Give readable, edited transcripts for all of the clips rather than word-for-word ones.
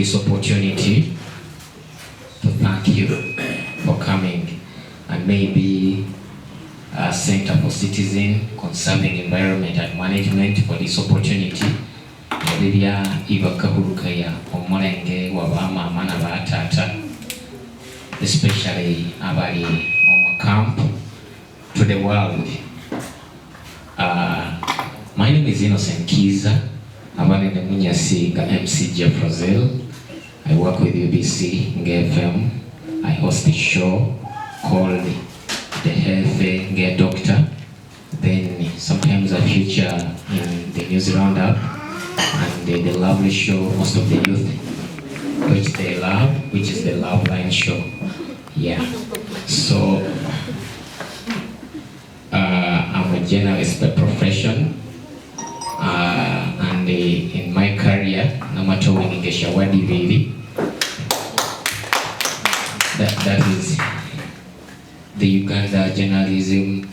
this opportunity to thank you for coming, and maybe Center for Citizen Conserving Environment and Management for this opportunity. Olivia Ibakahurukaya Omolenge Wabama Mana Batata, especially Abari Oma Camp to the world. My name is Innocent Kiza. Abane Nemunyasi MC Jeffrozel. I work with UBC FM. I host a show called The Healthy Doctor. Then sometimes I feature in the news roundup and the lovely show most of the youth which they love, which is the Love Line show. Yeah. So I'm a journalist by profession. And in my career, namato winigesha wadi really. That is the Uganda Journalism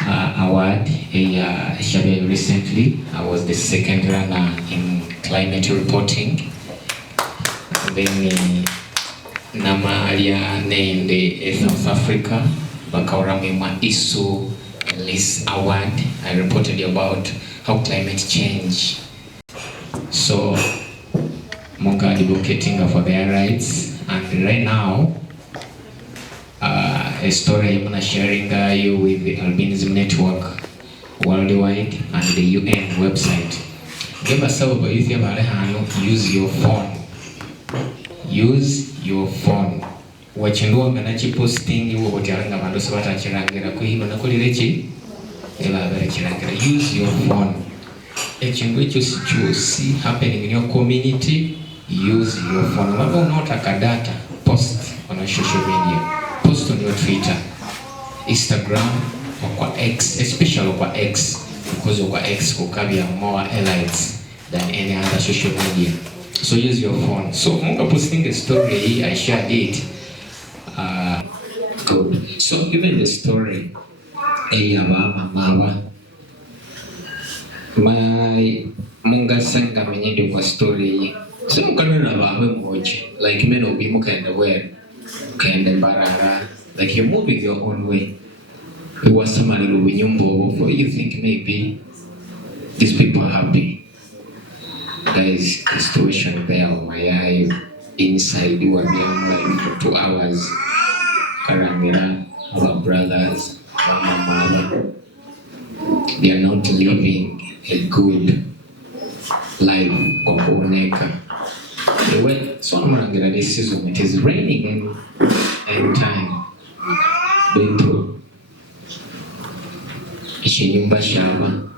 Award. Recently, I was the second runner in climate reporting. Then Namalia named South Africa Bakaurami Isu List Award. I reported about how climate change. So Monga advocating for their rights, and right now a story I'm gonna sharing you with the Albinism Network worldwide and the UN website. Give us over if you have use your phone. Use your phone. Wachinduwa nganachi posting you wotaranga mandosa batachirangira kuhima nakulirechi use your phone. Which you see happening in your community, use your phone. Whenever not a data, post on your social media. Post on your Twitter, Instagram, or X, especially or X, because of X will carry more elites than any other social media. So use your phone. So I'm posting a story, I shared it. Good. So given the story, my munga sanga menyendo kwa story. So mkanona bawe moja, like men obi mukaenda where, mukaenda barara, like you're moving your own way. It was somebody who nyumbo for you think maybe these people are happy. There is a situation there on my eye inside you are being like for 2 hours. Karamira, our brothers, mama, they are not living a good life of Oneka. So I'm this season, it is raining in time. Bento Ishinyumba Shava,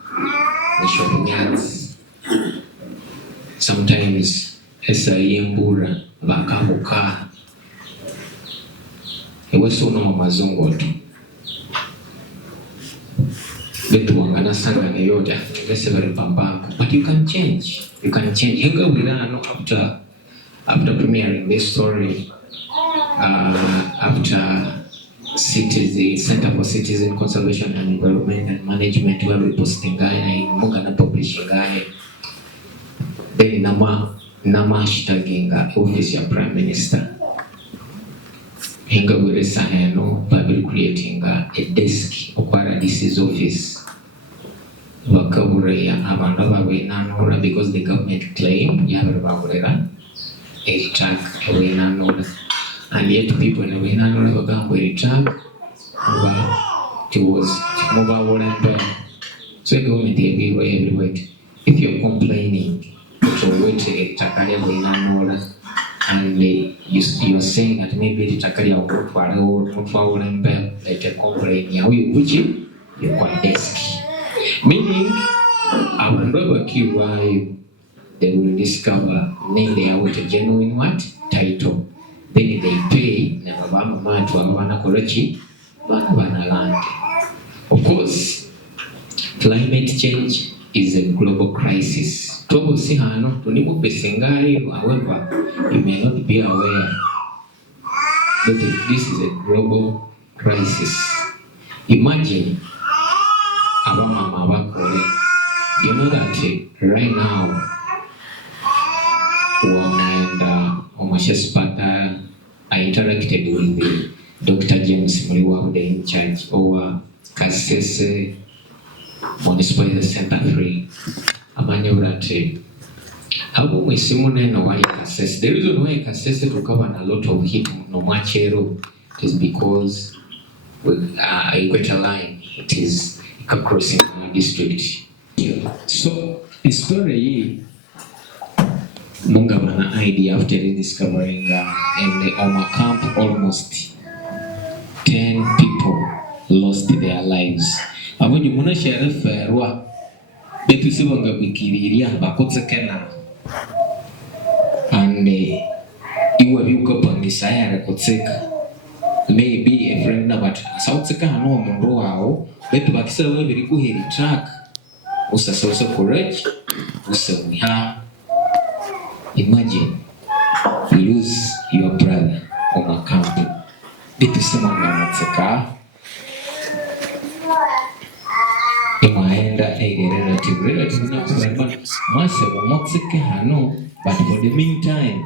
Nishobunyats. Sometimes Esa Yembura, Bakamuka. It was so no Mazungo. But you can change. You can change. You go after premiering this story, after the Center for Citizen Conservation and Environment and Management, where we posting guy, Mugana publishing guy. Then Nama hashtagging office of Prime Minister. Hinga with Sahano, Bible creating a desk of Paradise's office. Wakabureya Abandaba Winanora because the government claimed Yabarabura a track Winanora. And yet people in Winanora were going with a track towards mobile and bed. So government everywhere. If you're complaining, so wait a Takaria Winanora. And you're saying that maybe the Takaria or and bed like a complaint, which you're quite desk. Meaning, our rubber QI, they will discover mainly what a genuine what title. Then they pay Navama to Avana Korachi, Banavana land. Of course, climate change is a global crisis. Tobo Sihano, Tunibu Pesingai, however, you may not be aware that this is a global crisis. Imagine you know that right now and on part I interacted with the Dr. James Mliwa, the in charge over CECIC Municipal Health Center 3. Amanyurate. How we simone no why CECIC? The reason why CECIC to cover a lot of hit no machero is because with Equator Line, it is crossing our district. So the story Munga bana idea after discovering in the Oma camp almost 10 people lost their lives. Abonye muna sheriff rwa betu sibonga bikiriria bakotsekena and iwe biko pangisa ya rekotseka maybe a friend na but sautseka hano mundu wao betu bakisa we biri kuheri track usasoso courage usawiha. Imagine you lose your brother on a camp. Betu someone natseka imaenda relative na kusema mase wamotseke hano but for the meantime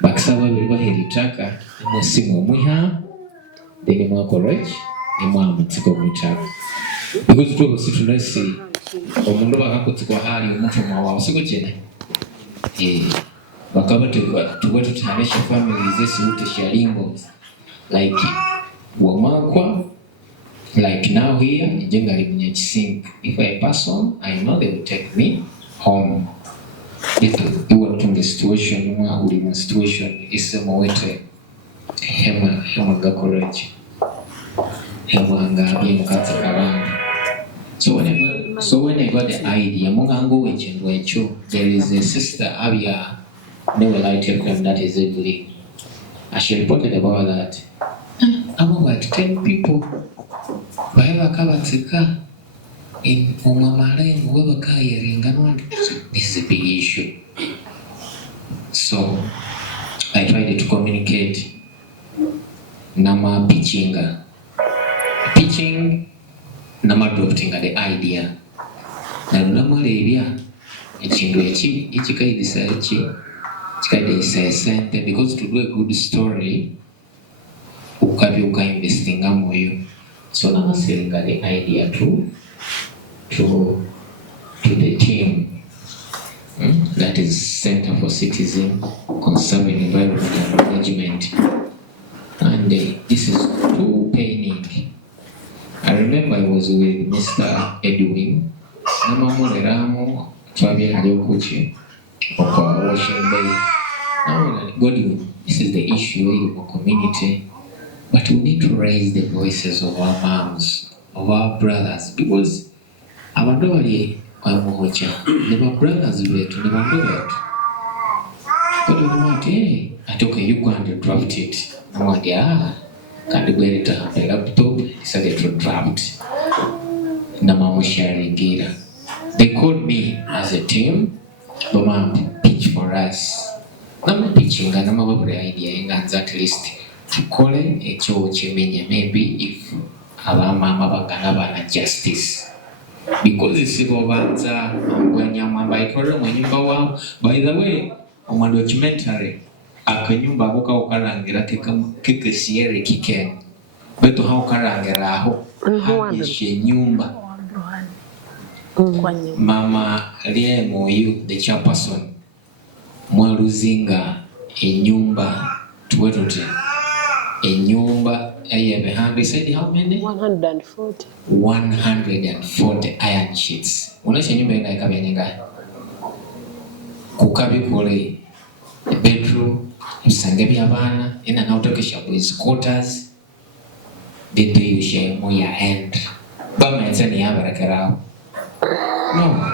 baksawa bilwa helitaka musimu mwiha then mwa courage mwa mutsiko mwichaka because tuko situnasi omundu bakakutsikwa hali omuntu mwawa siko chene bakaba tuwe tutanisha families zesu utishalingo like wamakwa like now here jenga libunya chisink if I pass on I know they will take me home. You want to the situation mwa uli situation isema wete hema ga courage hema ga bien kata karanga. So when I got the idea mungango wechengo echo there is a sister Abia never lighted them that is ugly. She reported about that about 10 people whatever kabatsika in umamalengo wabakaya ringano. This is a big issue. So I tried to communicate nama pitching nama adopting the idea na namalebya ekintu ekikaidisa sente because to do a good story ukabyuka investinga moyo. So now selling the idea to the team that is Center for Citizen Conserving Environment and Management, and this is too paining. I remember I was with Mr. Edwin Namamoleramo Twabia Kuchi of Washington Bay. Godwin, this is the issue in our community, but we need to raise the voices of our moms, of our brothers, because our daughter Wamoja, never brothers wetu, never brothers. But when what I took a you go and draft it. What can't go into the laptop, decided to draft. Namamu sharing gira. They called me as a team, but mom pitch for us. Nama pitching and nama idea and at least to call it a church maybe if our mama bangana justice. Because it's Sibobanza when Yamamba Korea when you go out. By the way, on my documentary, a Kanyumba Boka Okarangira Kikasieri Kiken. But to how Karangeraho, Nyumba Mama Liemo, you, the chairperson, Mwaluzinga, a Nyumba, Twitter, a Nyumba. I have a said how many? 140. 140 iron sheets. Unasha nyumba ina ikabenyenga. Kukabi kule bedroom, msangebi abana, ina nautokesha boys quarters. Dede yushe moya end. Bama enzani ya barakarao. No.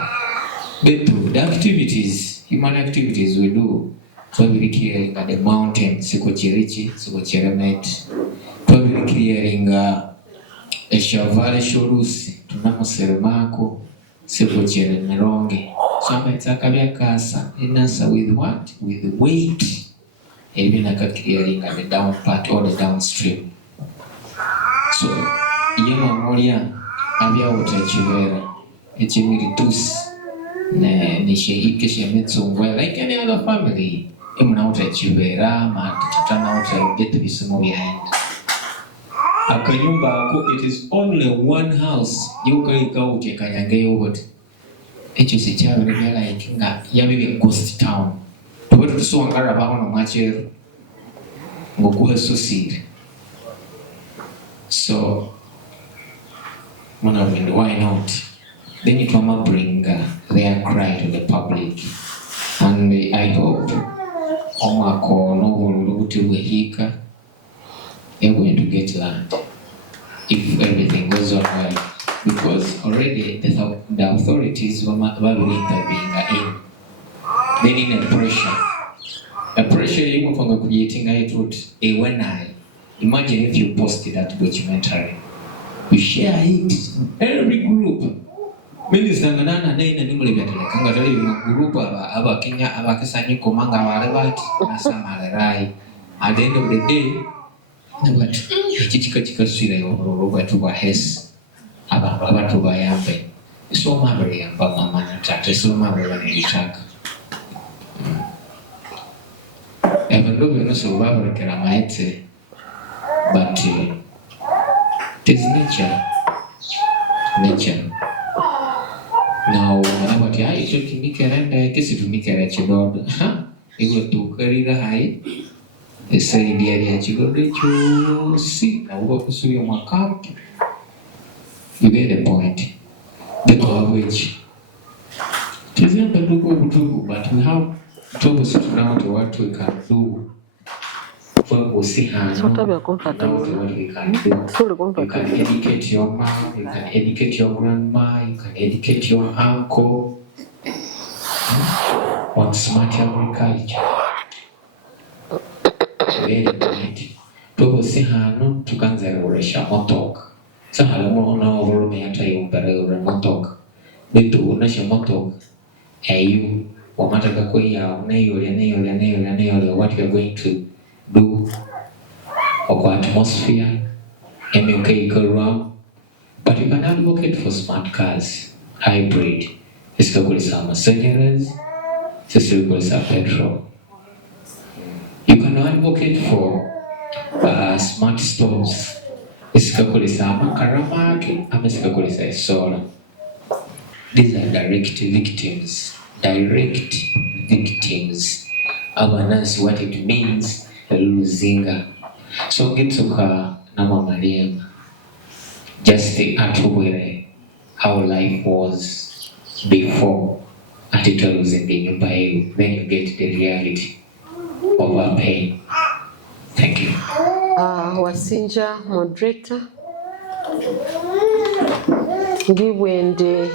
Bedroom, the activities, human activities we do. So we clearing at the mountain, Siko Chirichi, Siko Cheremet. Probably clearing a Shavale Shorusi, Tunamo Seremako, Siko Cheremeronge. So I'm a casa, Inasa with what? With the weight. Even like clearing at the down part or the downstream. So, Yama Moria, Avia Water Chivera, Echimiritus, nishiriki shemetungwe like any other family. Imunauta chibera matatana uta bisomo behind. Akanyumba ako, it is only one house. Yukalika ute kanyange yobote. Echo sichalo like nga yabibi ghost town. Tuwetu tusuangara bahono machero. Ngokuha suicide. So, why not? Then you come and bring their cry to the public. And I hope Omako no Wehika, they're going to get land if everything goes on well. Because already the authorities were intervening in. They need a pressure. A pressure you are creating a truth. Imagine if you posted that documentary. You share it in every group. Minister Manana Nana Nimuli Kanga group of Kenya Abakasani Komanga Warabat, Nasamarai. At the end of the day, but Chichika Sire or Robert Hes Ababa to Bayambe. So Mabry and Bama attack, so Mabry and attack. Even though we so Barbara Keramaite, but it is nature. Now, whenever I is looking me and I guess it will make a wretched order. It will do career high. They say the area you see. Now, walk through your account. You get the point. The goal which it isn't the look, but we have to sit down to what we can do. We'll see how what we can do. You can educate your mom, you can educate your grandma, you can educate your uncle on smart agriculture. Very point. We'll see how to consider motok. So how long over me at a motok. The two national motok. You or Matagakoya, nail, what you're going to do, or atmosphere, MUK around. But you can advocate for smart cars, hybrid, Iskakulisa Mercedes, Iskakulisa petrol. You can advocate for smart stoves, Iskakulisa Makaramaki, and Iskakulisa solar. These are direct victims. Awareness what it means losing. So get to her Nama Mariam. Just the actual how life was before after losing the new by then you get the reality of our pain. Thank you. Wasinja moderator. Ngibwende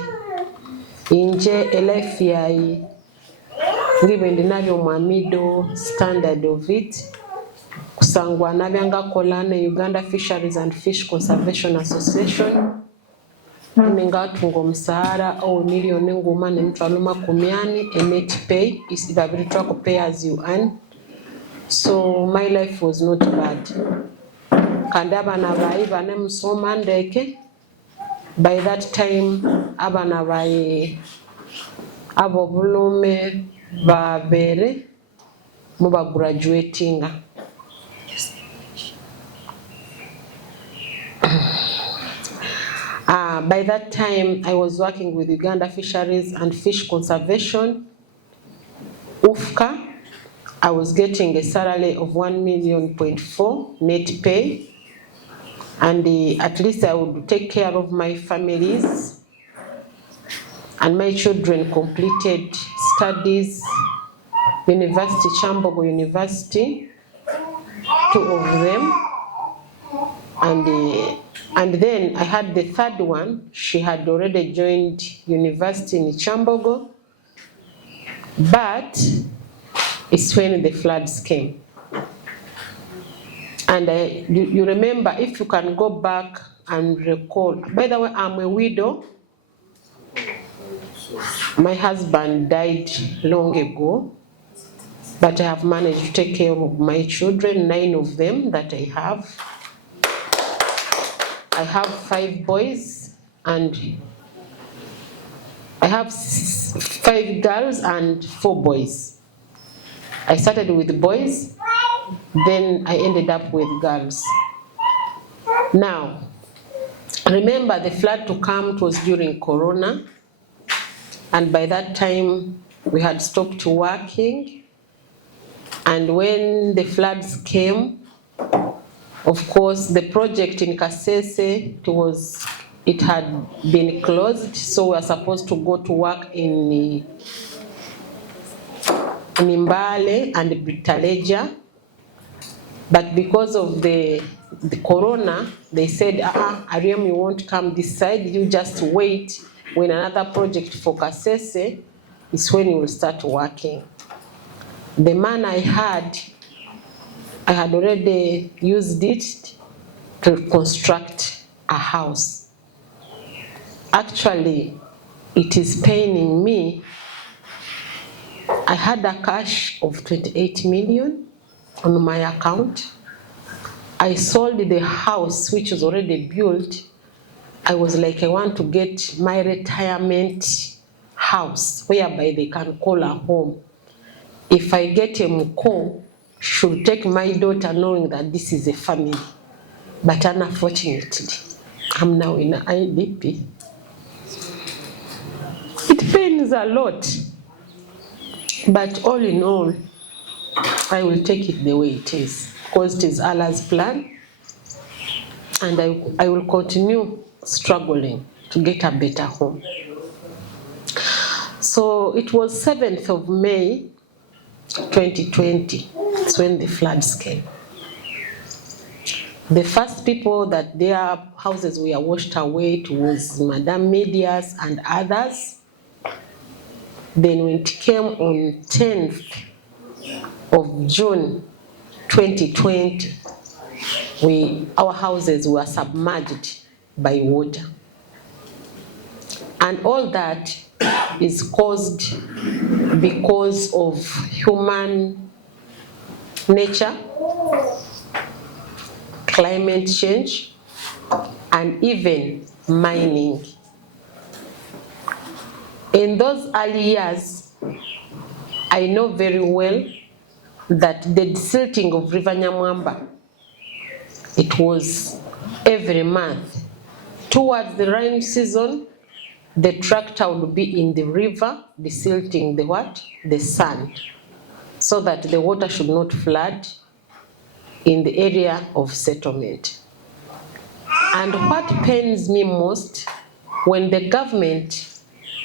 inje elefyai ngibwende nabyo mwamido standard of it kusangwa nabyanga kolane Uganda Fisheries and Fish Conservation Association ningatunga omusahara o million nguma ne mtwaluma kumiani net pay is babiri twako pay as you earn. So my life was not bad. Kandi abana bayi bane musoma ndeke. By that time, abana baye abo bulume babere muba graduating. By that time, I was working with Uganda Fisheries and Fish Conservation, UFCA. I was getting a salary of 1.4 million net pay. And at least I would take care of my families. And my children completed studies, University, Chambogo University, 2 of them. And then I had the third one. She had already joined university in Chambogo. But it's when the floods came. And you remember, if you can go back and recall, by the way, I'm a widow. My husband died long ago, but I have managed to take care of my children, 9 of them that I have. I have 5 boys, and I have 5 girls and 4 boys. I started with boys, then I ended up with girls. Now, remember the flood to come, it was during Corona, and by that time we had stopped working. And when the floods came, of course, the project in Kasese, it had been closed, so we were supposed to go to work in Mbale and Brittaleja. But because of the Corona, they said, Ariam, you won't come this side, you just wait. When another project for Kasese is when you will start working. The man I had already used it to construct a house. Actually, it is paining me. I had a cash of 28 million on my account. I sold the house, which was already built. I was like, I want to get my retirement house, whereby they can call a home. If I get a mko, should take my daughter knowing that this is a family. But unfortunately, I'm now in an IDP. It pains a lot. But all in all, I will take it the way it is, because it is Allah's plan, and I will continue struggling to get a better home. So it was 7th of May 2020, that's when the floods came. The first people that their houses were washed away, it was Madame Medias and others. Then when it came on 10th of June 2020, our houses were submerged by water. And all that is caused because of human nature, climate change, and even mining. In those early years, I know very well that the desilting of River Nyamwamba, it was every month. Towards the rainy season, the tractor would be in the river desilting the what? The sand, so that the water should not flood in the area of settlement. And what pains me most, when the government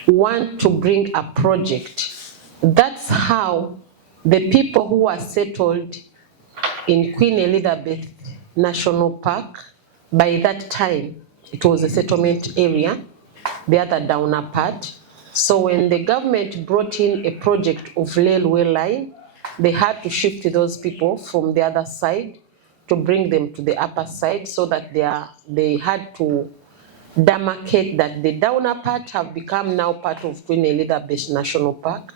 want to bring a project, that's how the people who are settled in Queen Elizabeth National Park, by that time it was a settlement area, the other downer part. So when the government brought in a project of railway line, they had to shift those people from the other side to bring them to the upper side, so that they had to demarcate that the downer part have become now part of Queen Elizabeth National Park,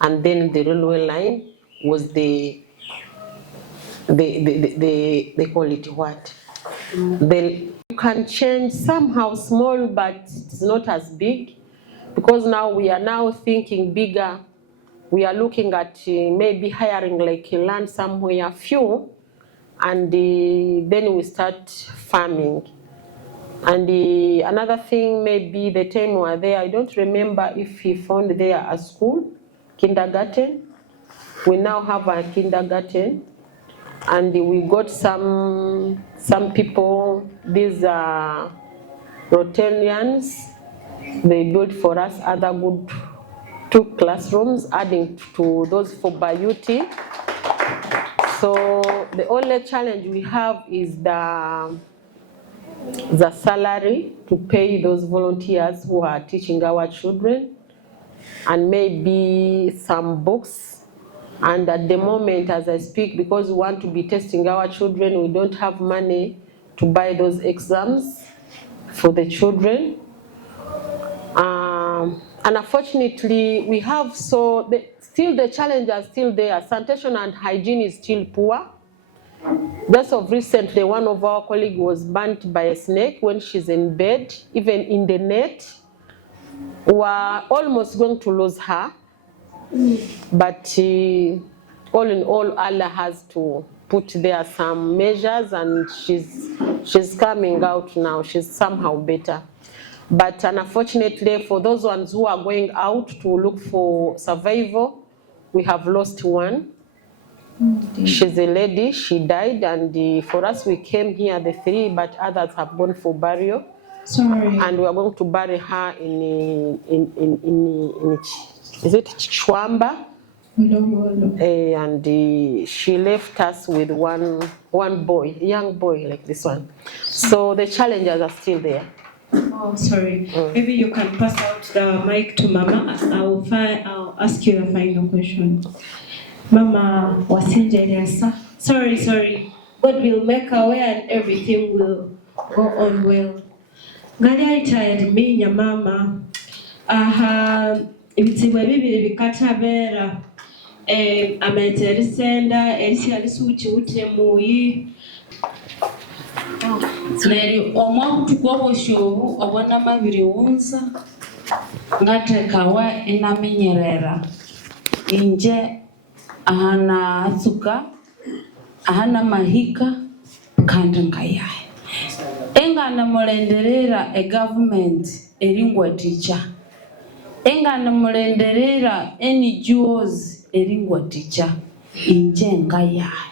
and then the railway line was they call it what? You can change somehow small, but it's not as big, because now we are now thinking bigger. We are looking at maybe hiring like a land somewhere few, and then we start farming. And another thing, maybe the time we were there, I don't remember if he found there a school, kindergarten. We now have a kindergarten, and we got some people, these are Rotarians, they built for us other good 2 classrooms, adding to those for Bayuti. So the only challenge we have is the salary to pay those volunteers who are teaching our children, and maybe some books. And at the moment, as I speak, because we want to be testing our children, we don't have money to buy those exams for the children. And unfortunately, we have, still the challenges are still there. Sanitation and hygiene is still poor. Just of recently, one of our colleagues was burnt by a snake when she's in bed, even in the net. We were almost going to lose her, but all in all, Allah has to put there some measures, and she's coming out now. She's somehow better. But unfortunately, for those ones who are going out to look for survival, we have lost one. She's a lady, she died, and for us we came here, the three, but others have gone for burial. Sorry. And we are going to bury her in is it Chwamba? And she left us with one boy, a young boy like this one. So the challenges are still there. Oh, sorry. Maybe you can pass out the mic to Mama. I'll ask you a final question. Mama wasinjeriasa. Sorry. God will make a way and everything will go on well. Ngali tired me nya mama. Ibitibwe bibiri bikatabera. Ameterisenda elisi alisuchi utemuyi. Neri omuntu gw'obushubu obona mabiri wunza ngatekawa enamenyerera inje ahana atsuka ahana mahika kandi ngayaye engana mulenderera e government eringwa teacher engana mulenderera NGOs eringwa teacher inje ngayaye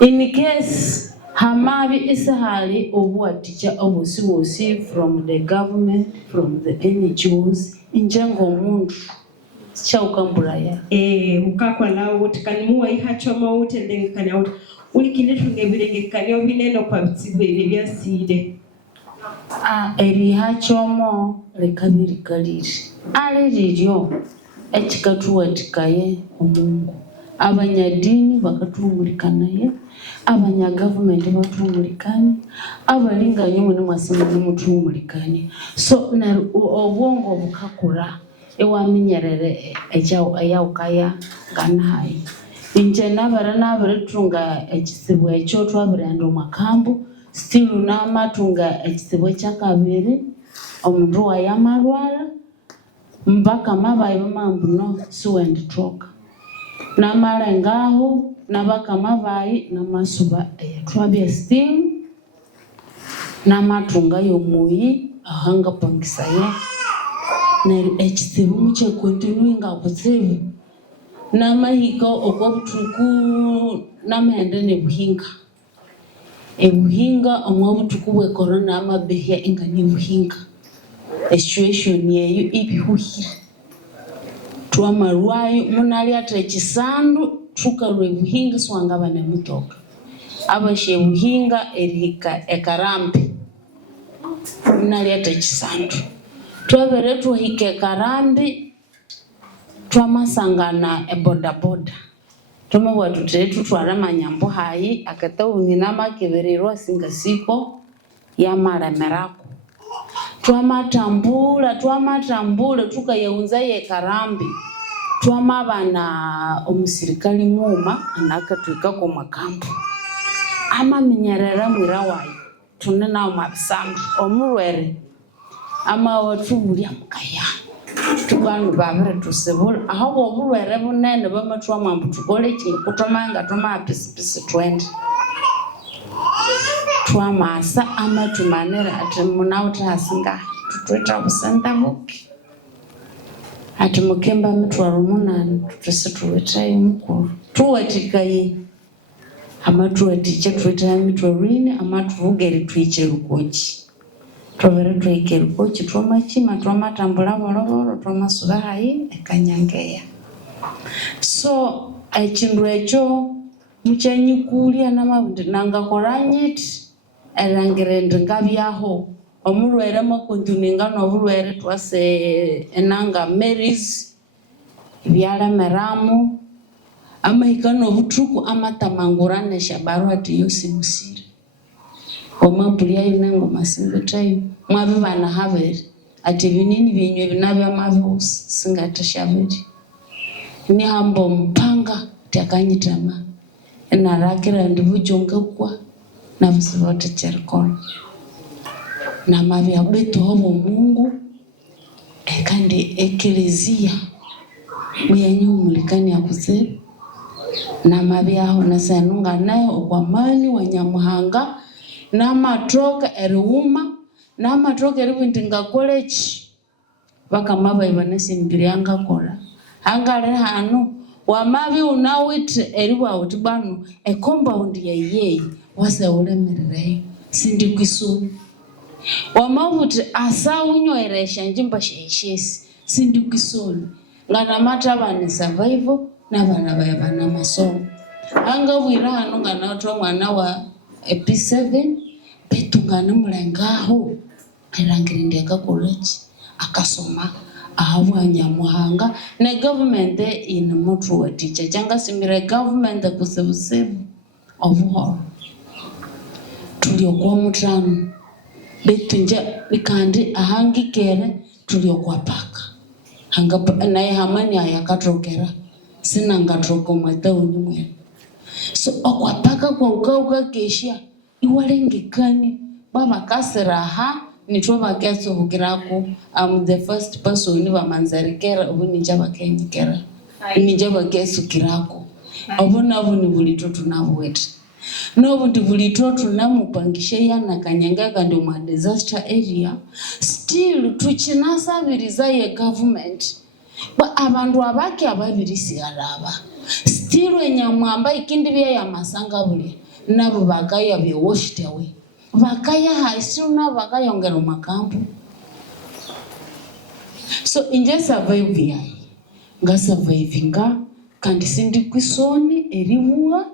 in case hamabi isahali obuwa teacher obusiwosi from the government, from the NGOs injengo mundu chaukambulaya ukakwa lawo utikanimuwa ihachoma utendengekanya uti ulikinde tungebirengekanya obineno kwa bitibwe byasire eri hachomo lekabirikaliri ale riryo ekikatuwatikaye omungu abanyadini bakatumulikanaye abanya government batumulikanye abalinganye mune mwasimu n'umutumulikanye so na obwongo bukakura ewaminyerere ayaukaya nganayi inje nabara tunga ekisibwe ekyo twabirando makambu still namatunga ekisibwe kyakabiri omundu wayamalwala mpaka mabaye mambu no suwendi troka namalengaho nabaka mabayi namasuba twabya still namatunga yomuyi ahanga pangisaye neri ekisibu muche continuinga kutsibu namahika okwabutuku namende nebuhinga omwabutuku bwe corona amabehya engani buhinga situation yeyo ibihuhira twamarwayo munali atekisandu tukalwe buhinga swanga bane mutoka abashe buhinga erika ekarambi munali atekisandu twabere tuhike karambi twamasangana ebodaboda tumubwa tutetu twaramanyambo hayi akatawuni namakebererwa singasiko yamalemerako twamatambula tukayeunza ye karambi twamabana omusirikali mwuma anakatwika ko makambu amaminyerera mwira wayo tunena omabisambu omurwere ama watubulya mukaya tubantu babere tusebula aho obulwere bunene bamatwa mwambu tukole kintu kutomanga tomapisi 20 twamasa amatumanera ati munauta asinga tutweta busanda buki ati mukemba mitwaro munani tutusituwetayo mukuru tuwatikaye amatuwatiche tweta mitwarini amatuvugere twiche rukochi twabere twike rukochi twamachima twamatambula bolobolo twamasuba hayi ekanyangeya so ekindu ekyo muchanyikulya namabundi nangakoranyiti erangirende ngabyaho omulwere makontuninga n'obulwere twase enanga Marys byala meramu amahika n'obutuku amatamangurane shabaru ati yosimusire omapulya inengo masingetayo mwabibana habere ati binini byenywe binabya mavusi singatashabiri ni hambo mpanga takanyitama narakira ndibujonga kwa nabusibote cherikona na mabya beto hobo Mungu kandi ekelezia muyanyu mulikani akusibu na mabyaho nasanunga nayo okwamani wa Nyamuhanga n'amatoka eriwuma n'amatoka eribwintinga college bakamaba ibanasimbirianga kola hangale hanu wamabi unawite eribwa utibanu e compound ya yeyi wase ulemerere sindi kwisu wamabuti asa unyoeresha njimba sheshesi sindi kwisoni ngana matabani survival n'abana bayabana masomo anga bwira hanu ngana otwa mwana wa P7 betungana mulengaho erangirinde ka college akasoma ahabwa Nyamuhanga na government in mutu wa teacher changa simire government kusebusebu obuhoro tuliokuwa mutano betunja nikandi ahangikere tuliokuwa paka hanga naye hamani ayakatrokera sina ngatroko mwatauni mwene so okwa paka kwa ukauka keshia iwalengekani baba kasiraha nitwa bakeso bukirako the first person ba manzarikera ubuni jaba kenyikera ni jaba keso kirako obona buni bulito tunabwete no bundi bulito tunamupangishe yana kanyanga kandi mu disaster area still tuchinasabiriza ye government ba abantu abake ababirisi araba still enyamwamba ikindi bya ya masanga buli nabo bagaya bye washed away bakaya haisuna bakayongera makampu so inje survive yayi nga survivinga kandi sindi kwisoni eribuwa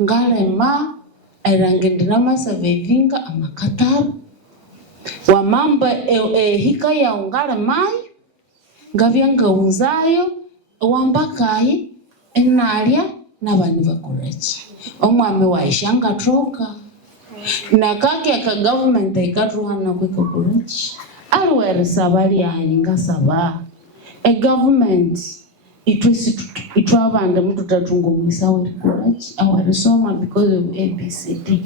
ngalema erangendina ma survivinga amakataru wa mamba hikaya ungala mai ngavyanga unzayo wambakayi enalia nabani bakorechi omwame waishanga troka na kake ka government ikatuhana kwiko college alwere sabali yahinga saba a government itwabanda mtu tatungumisa wa college awarisoma because of ABCD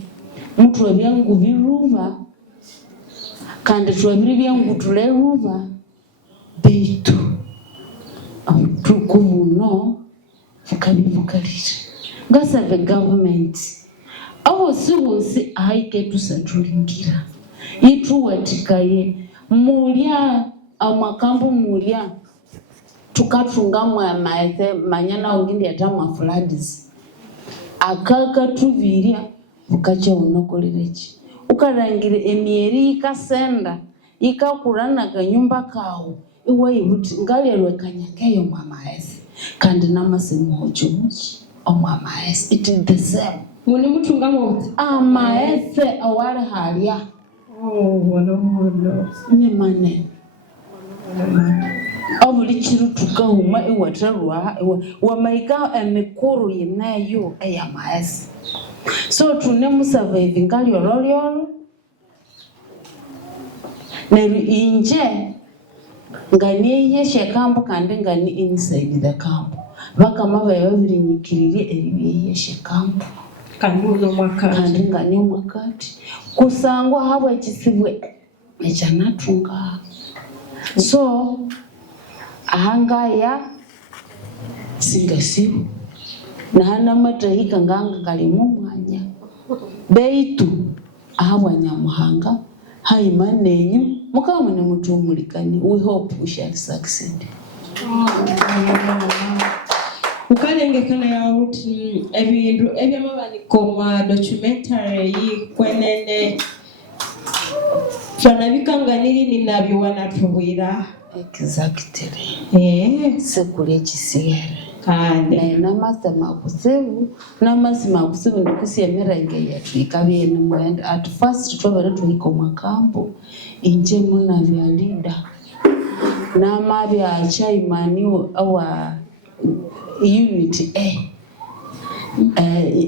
mtu webyangu viruva kandi twabiri byangu tuleruva betu tukumuno fukabivukalira ngasa the government aho sibusi ahaike tusatulingira ituwatikaye mulya amakambu mulya tukatunga mwamaete manyana ungindi atamwa floods akaka tuviria ukacha unokolerechi ukarangire emieri ikasenda ikakurana kanyumba kawo iwe ibuti ngalelwe kanyakeyo mwamaese kandi namasimu hochumuchi omwamaese it is the same muni mutunga moti amaese awale halya wono ni mane obuli chiru tukahuma iwatarwa wamaika emikuru yenayo eyamaese so tune musurvive ngali ololyo neru inje ngani yeshe kambo kandi ngani inside the camp bakama bayobiri nyikirire eribiye yeshe kambo kandi no mwakati kandi ngani mwakati kusangwa habwa ekisibwe echanatunga so ahangaya singasibu na hana matahika nganga kalimu mwanya beitu ahabwa Nyamuhanga haimanenyu mukamune mutumulikani we hope we shall succeed ukalengekana ya uti ebindu ebyamabani koma documentary kwenene twanabikanganiri ninabyo wanatubwira exactly sekule kisigere kandi namasema kusebu namasema kusebu ndikusiyemerenge yetu ikabiyene mwenda at first twabere tuhiko makambo inje muna vya leader nama vya chairman our unit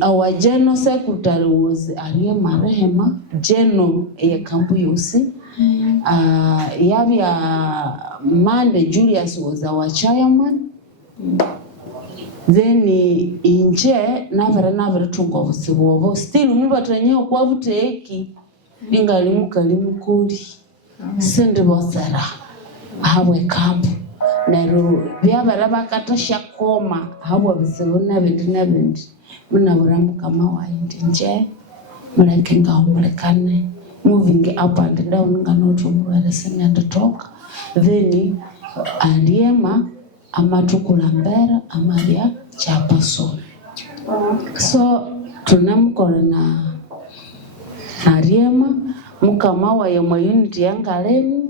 our general secretary was Ariya Marehema general ya kampu yusi yabya Mande Julius was our chairman then inje navere tungo busibobo still mubatanye kwa buteki ingali mukali mukuri sende bosera hawe kampu nero byabara bakatasha koma hawa bizibu nabindi munabura mukama wayindi nje muleke ngawumulekane moving up and down nganotumulwere singenda talk then aliema amatukula mbera amalya chapaso so tunamukora na ariema mukama waye mu unity yangalemu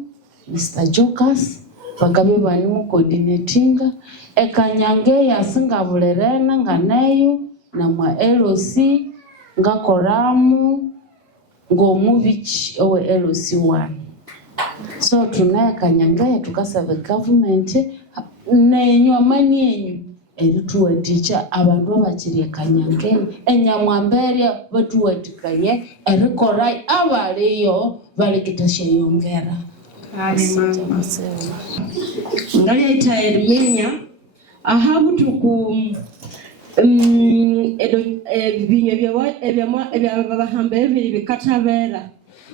Mr. Jokas bakabe bani mu coordinatinga ekanyange yasinga bulerena nganeyo na mwa LOC ngakoramu ngomuvich owe LOC 1 so tunaye kanyange tukasaba government nenyo amani yenyu erituwa teacher abantu abakiriye kanyange enyamwamberia batuwatikanye erikorai abaliyo balikitashe yongera ngali aita Erminia ahabu tuku binyo bya bahambe bibiri bikatabera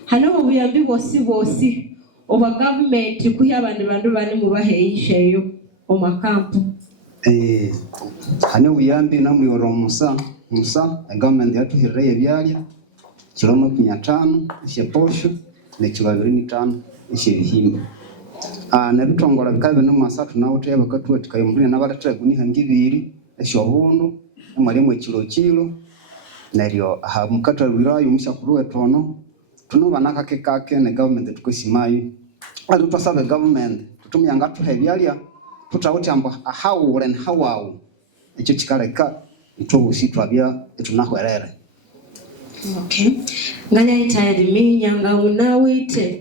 hano obuyambi bosi oba government kuya abandi bandu bani mubaheisheyo omakampu hano obuyambi namuyoro musa government yatuhirire ebyalya kilomo 500 esheposho ne 225 eshebihimba nabitongola bikabe no masatu nawo tebe katuwatika yombune nabaratira guniha ngibiri eshobundu mwalimu ekilo neryo aha mukatalwirayo mushakuru wetono tunubana kake ne government tukosimayo ali twasaba government tutumyanga tuhebyalya tutawuti ambo ahawule and hawawu ekyo kikaleka itobushi twabya etunahwerere okay nganya itaidi minyanga unawite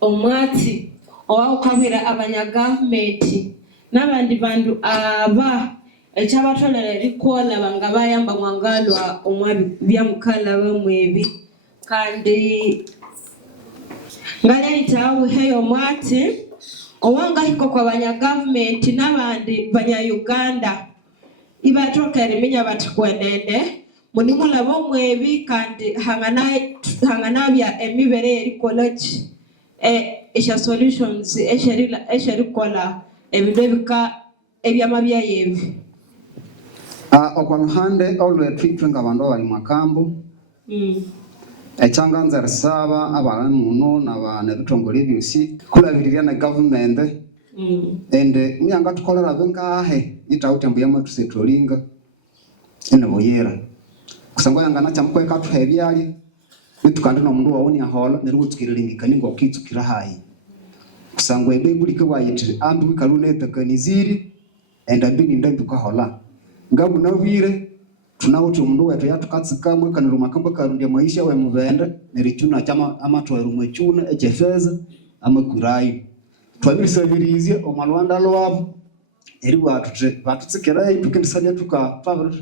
omwati owakabira abanya government nabandi bandu aba echabatolere likola bangabayamba mwangalwa omwabi byamukala bamwebi kandi nganya itawu heyo mwati owanga hiko kwa banya government nabandi banya Uganda ibatoka Erminia batukwenende munimula bomwebi kandi hanganabya emibere eri college esha solutions esherikola ebidebika ebyamabya yevi okwa muhande olwe twitwenga abandu abali makambu echanganza risaba abana muno nabana bitongole byosi kulabirira na government ende myanga tukolera bengahe itautembu yamatusetholinga ene boyera kusangwa yangana chamkweka tuhebyali bitukandi no mundu wawoni ahola nerugutsikiriringikani ngo kitsukira hayi kusangwa eBible kwayitire andu bikaluneta kaniziri enda bini ndabika hola ngamu navire tunawuti mundu wetu yatukatsikamwe kaniro makamba karundia maisha we mubende nerichuna chama amatwero mwechuna echefeza amakurayo twabirisabirizie omalwanda lwabo eri batutsikira tukendisanya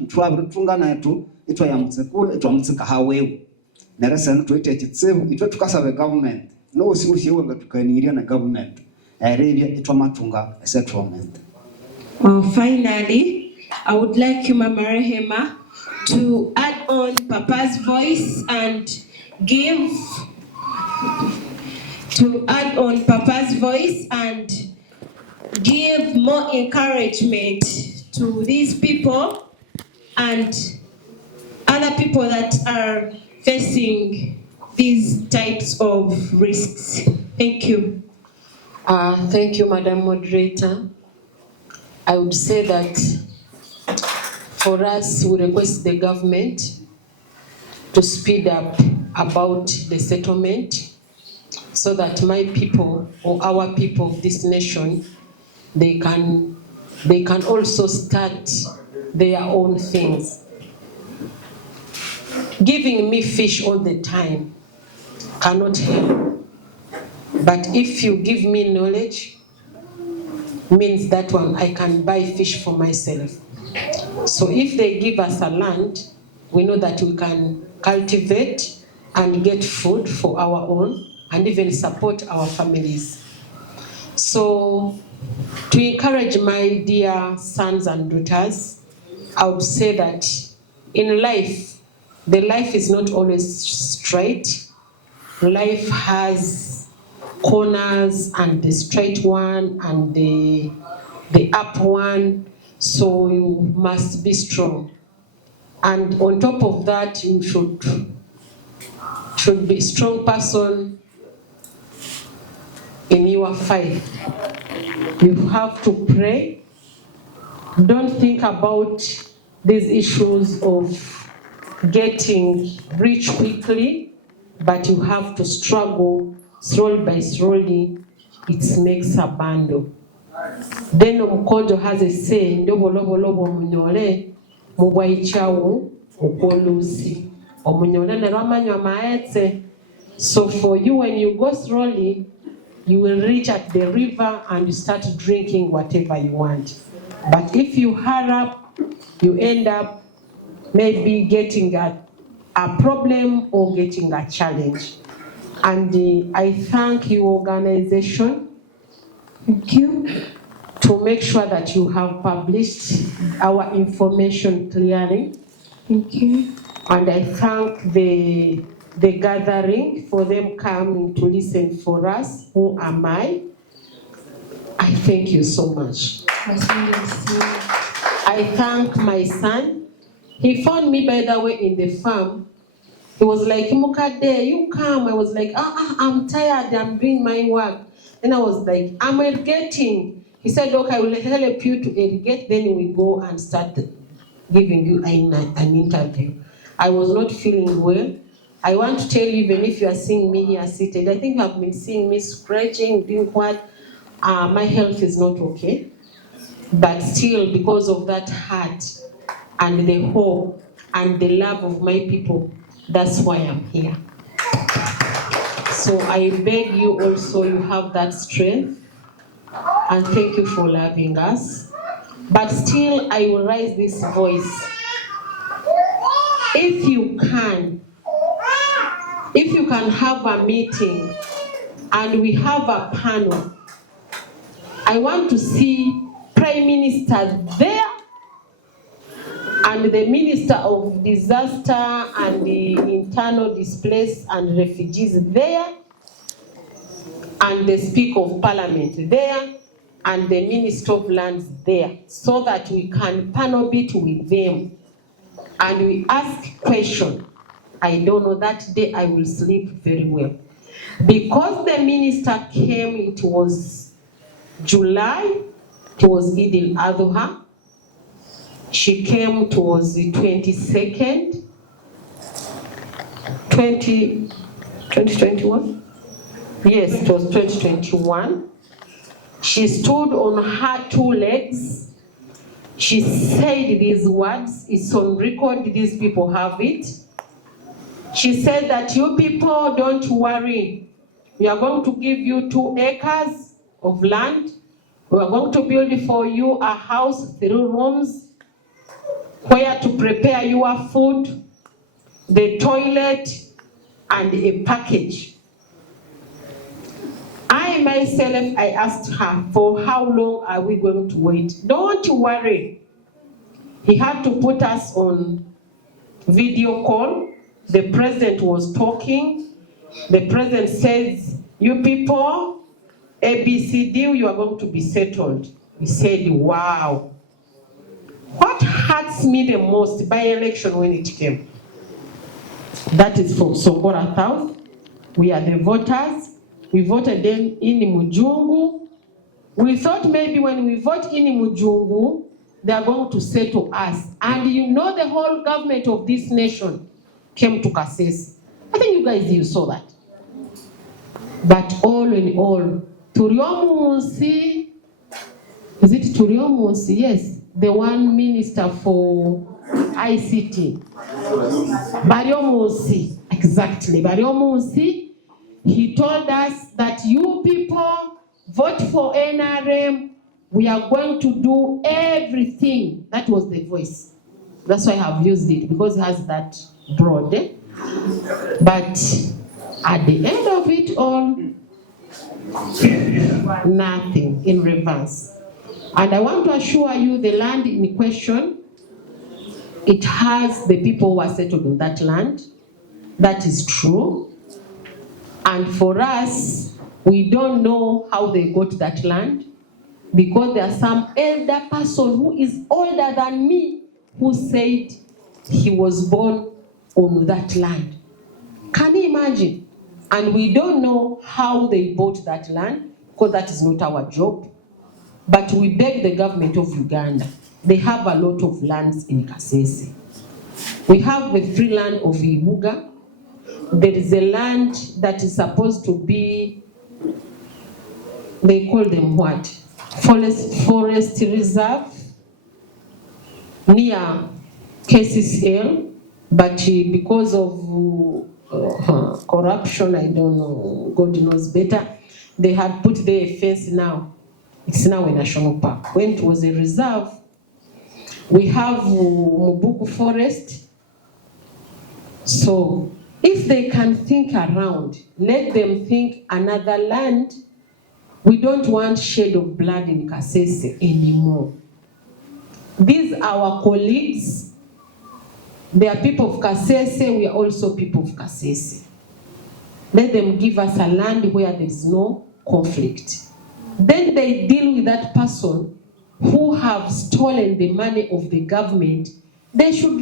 twabirutungana etu itwa yamutsekule itwamutsika hawewe neresana twete ekitsibu itwe tukasaba government no simushiwe ngatukaniria na government erebya itwamatunga settlement. Finally, I would like you, Mama Rehema, to add on Papa's voice and give more encouragement to these people and other people that are facing these types of risks. Thank you. Thank you, Madam Moderator. I would say that for us, we request the government to speed up about the settlement so that my people or our people of this nation, they can also start their own things. Giving me fish all the time cannot help. But if you give me knowledge, means that one I can buy fish for myself. So if they give us a land, we know that we can cultivate and get food for our own and even support our families. So to encourage my dear sons and daughters, I would say that in life, the life is not always straight. Life has corners and the straight one and the up one, so you must be strong. And on top of that, you should be a strong person in your faith. You have to pray. Don't think about these issues of getting rich quickly, but you have to struggle slowly by slowly. It makes a bundle. Then omukonjo has a say, ndobolobo munyole mubwaichawu ukolusi. Omunyole nerwamanyo maetse. So for you, when you go slowly, you will reach at the river and you start drinking whatever you want. But if you hurry up, you end up maybe getting a problem or getting a challenge. And I thank your organization. Thank you. To make sure that you have published our information clearly. Thank you. And I thank the gathering for them coming to listen for us. Who am I? I thank you so much. I thank my son. He found me, by the way, in the farm. He was like, Mukade, you come. I was like, I'm tired, I'm doing my work. Then I was like, I'm irrigating. He said, okay, I will help you to irrigate, then we go and start giving you an interview. I was not feeling well. I want to tell you, even if you are seeing me here seated, I think you have been seeing me scratching, doing what? My health is not okay. But still, because of that heart and the hope and the love of my people, that's why I'm here. So I beg you also, you have that strength. And thank you for loving us. But still, I will raise this voice. If you can have a meeting and we have a panel, I want to see Prime Minister there and the Minister of Disaster and the Internal Displaced and Refugees there, and the Speaker of Parliament there, and the Minister of Lands there, so that we can panel it with them. And we ask questions. I don't know, that day I will sleep very well. Because the minister came, it was July, it was Eid al-Adha. She came towards the 22nd, 2021? Yes, it was 2021. She stood on her 2 legs. She said these words, it's on record, these people have it. She said that you people, don't worry. We are going to give you 2 acres of land. We are going to build for you a house, 3 rooms, where to prepare your food, the toilet, and a package. I myself, I asked her, for how long are we going to wait? Don't worry. He had to put us on video call. The president was talking. The president says, you people, ABCD, you are going to be settled. We said, wow. What hurts me the most by election when it came? That is for Songora South. We are the voters. We voted them in Mujungu. We thought maybe when we vote in Mujungu, they are going to settle us. And you know, the whole government of this nation came to Kasese. I think you guys, you saw that. But all in all, Turiomunsi, is it Turiomunsi? Yes, the one minister for ICT. Bariomunsi, exactly, Bariomunsi. He told us that you people vote for NRM, we are going to do everything. That was the voice. That's why I have used it, because it has that broad. But at the end of it all, nothing in reverse. And I want to assure you, the land in question, it has the people who are settled on that land. That is true. And for us, We don't know how they got that land, because there are some elder person who is older than me who said he was born on that land. Can you imagine? And we don't know how they bought that land, because that is not our job. But we beg the government of Uganda. They have a lot of lands in Kasese. We have the free land of Ibuga. There is a land that is supposed to be, they call them what? Forest reserve near CECIC-live, but because of corruption, I don't know, God knows better, they had put there a fence now. It's now a national park. When it was a reserve, we have Mubuku Forest. So if they can think around, let them think another land. We don't want shed of blood in Kasese anymore. These are our colleagues. They are people of Kasese, we are also people of Kasese. Let them give us a land where there is no conflict. Then they deal with that person who have stolen the money of the government. They should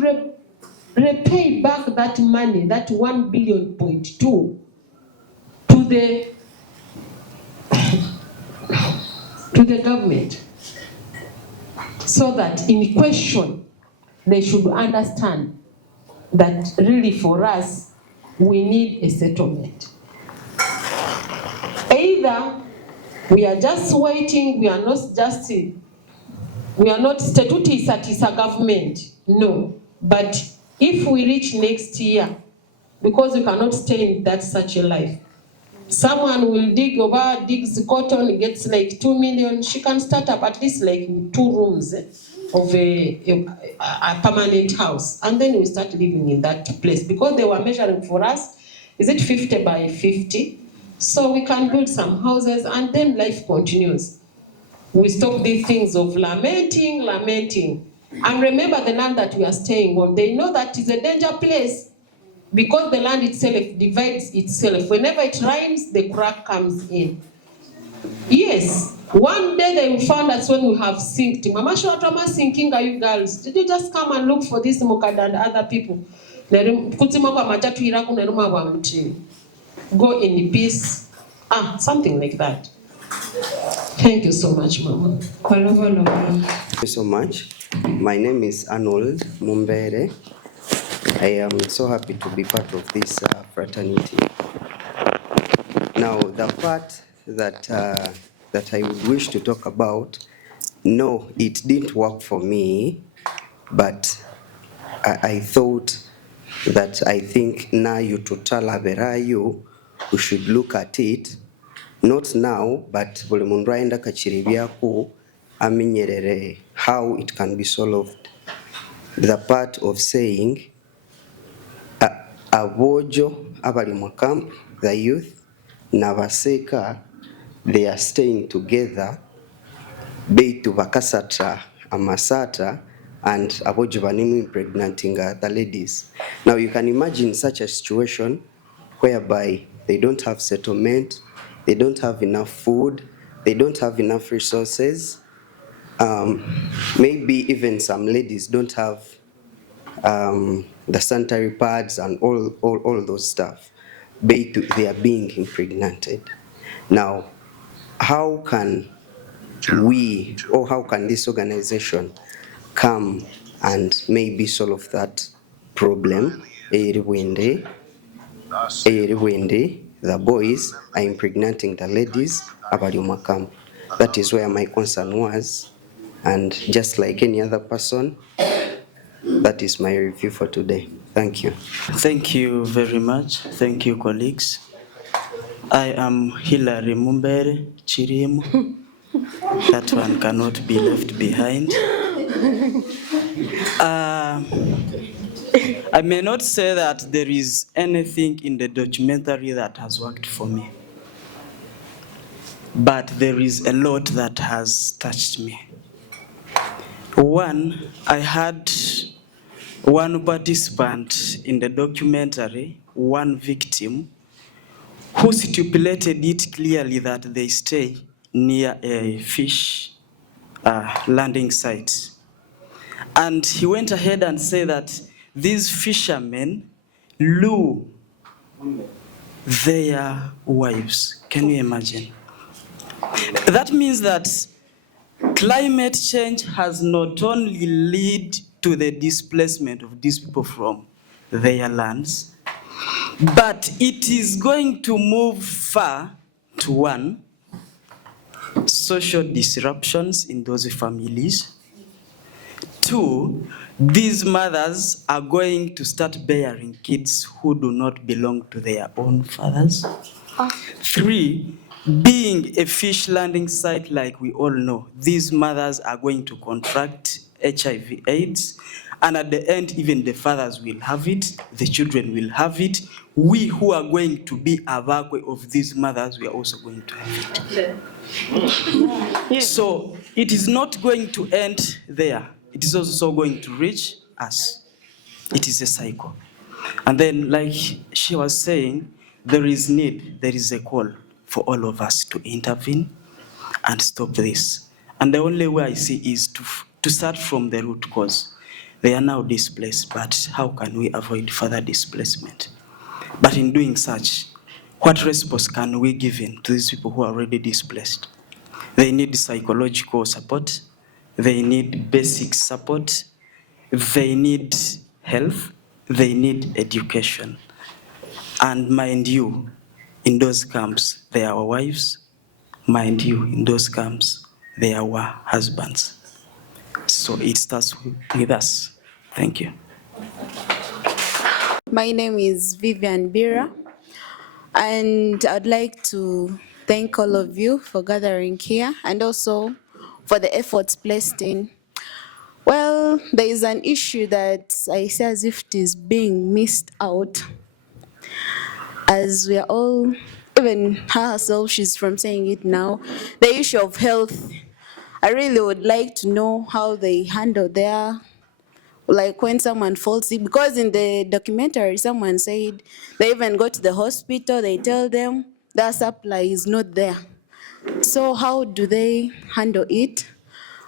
repay back that money, that 1.2 billion to the government, so that in question they should understand that really for us we need a settlement. Either we are just waiting, we are not statuti satisa government, no. But if we reach next year, because we cannot stay in that such a life, someone will digs cotton, gets like 2 million, she can start up at least like 2 rooms of a permanent house, and then we start living in that place, because they were measuring for us, is it 50 by 50? So we can build some houses, and then life continues. We stop these things of lamenting. And remember the land that we are staying on, they know that is a danger place, because the land itself divides itself. Whenever it rains, the crack comes in. Yes, one day they will find us when we have sinked. Mama Shwatama sinking, are you girls? Did you just come and look for this Mokada and other people? Go in peace. Something like that. Thank you so much, Mama. Thank you so much. My name is Arnold Mumbere. I am so happy to be part of this fraternity. Now, the part that I would wish to talk about, no, it didn't work for me, but I thought that I think now you tutala berayo, we should look at it, not now, but buli mundu aenda kachiribyako amenyerere how it can be solved. The part of saying abojo abali mu camp, the youth nabaseka, they are staying together, beitu bakasatra amasata, and abojo banimu impregnating the ladies. Now you can imagine such a situation whereby they don't have settlement, they don't have enough food, they don't have enough resources. Maybe even some ladies don't have the sanitary pads and all those stuff. They are being impregnated. Now, how can we, or how can this organization come and maybe solve that problem? The boys are impregnating the ladies about your camp. That is where my concern was, and just like any other person, that is my review for today. Thank you. Thank you very much. Thank you, colleagues. I am Hilary Mumbere Chirimu. That one cannot be left behind. I may not say that there is anything in the documentary that has worked for me, but there is a lot that has touched me. One, I had one participant in the documentary, one victim, who stipulated it clearly that they stay near a fish landing site. And he went ahead and said that these fishermen lure their wives. Can you imagine? That means that climate change has not only led to the displacement of these people from their lands, but it is going to move far to one, social disruptions in those families. Two, these mothers are going to start bearing kids who do not belong to their own fathers. Three, being a fish landing site, like we all know, these mothers are going to contract HIV/AIDS, and at the end, even the fathers will have it, the children will have it. We who are going to be abakwe of these mothers, we are also going to have it. So it is not going to end there. It is also going to reach us. It is a cycle. And then, like she was saying, there is a call for all of us to intervene and stop this. And the only way I see is to start from the root cause. They are now displaced, but how can we avoid further displacement? But in doing such, what response can we give in to these people who are already displaced? They need psychological support. They need basic support. They need health. They need education. And mind you, in those camps, they are our wives. Mind you, in those camps, they are our husbands. So it starts with us. Thank you. My name is Vivian Bira, and I'd like to thank all of you for gathering here and also for the efforts placed in. Well, there is an issue that I see as if it is being missed out, as we are all, even her herself, she's from saying it now, the issue of health. I really would like to know how they handle their, like when someone falls sick, because in the documentary someone said they even go to the hospital, they tell them their supply is not there. So how do they handle it?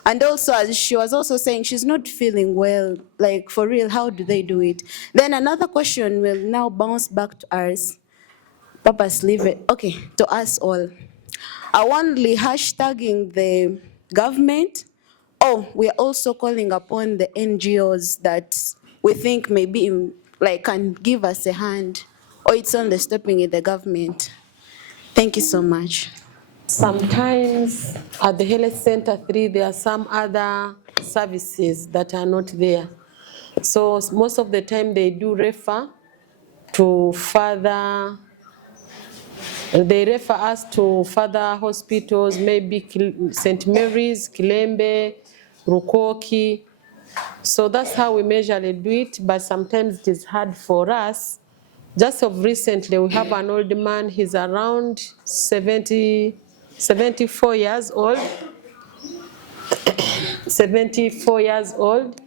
And also, as she was also saying, she's not feeling well, like for real, how do they do it? Then another question will now bounce back to us, purposely, okay, to us all. Are only hashtagging the government, or we are also calling upon the NGOs that we think maybe like can give us a hand, or it's only stopping at the government? Thank you so much. Sometimes at the health center 3, there are some other services that are not there. So most of the time they do refer to further, they refer us to further hospitals, maybe St. Mary's, Kilembe, Rukoki. So that's how we majorly do it, but sometimes it is hard for us. Just of recently, we have an old man, he's around 74 years old, 74 years old,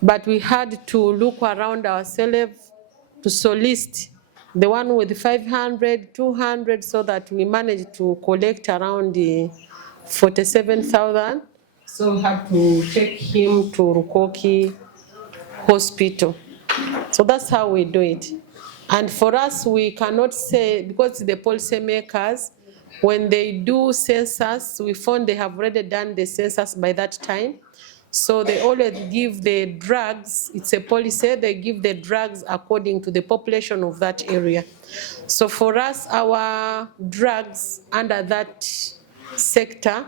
but we had to look around ourselves to solicit the one with 500, 200, so that we managed to collect around 47,000. So we have to take him to Rukoki Hospital. So that's how we do it. And for us, we cannot say, because the policy makers, when they do census, we found they have already done the census by that time. So they always give the drugs, it's a policy, they give the drugs according to the population of that area. So for us, our drugs under that sector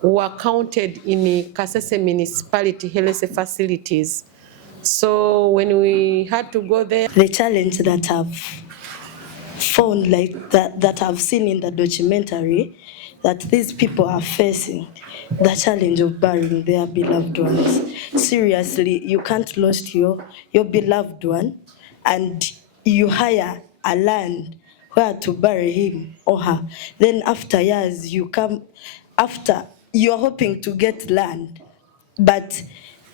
were counted in the Kasese municipality health facilities. So when we had to go there, the challenge that I've found, like that I've seen in the documentary, that these people are facing, the challenge of burying their beloved ones. Seriously, you can't lose your beloved one, and you hire a land where to bury him or her. Then after years, you come, after you're hoping to get land, but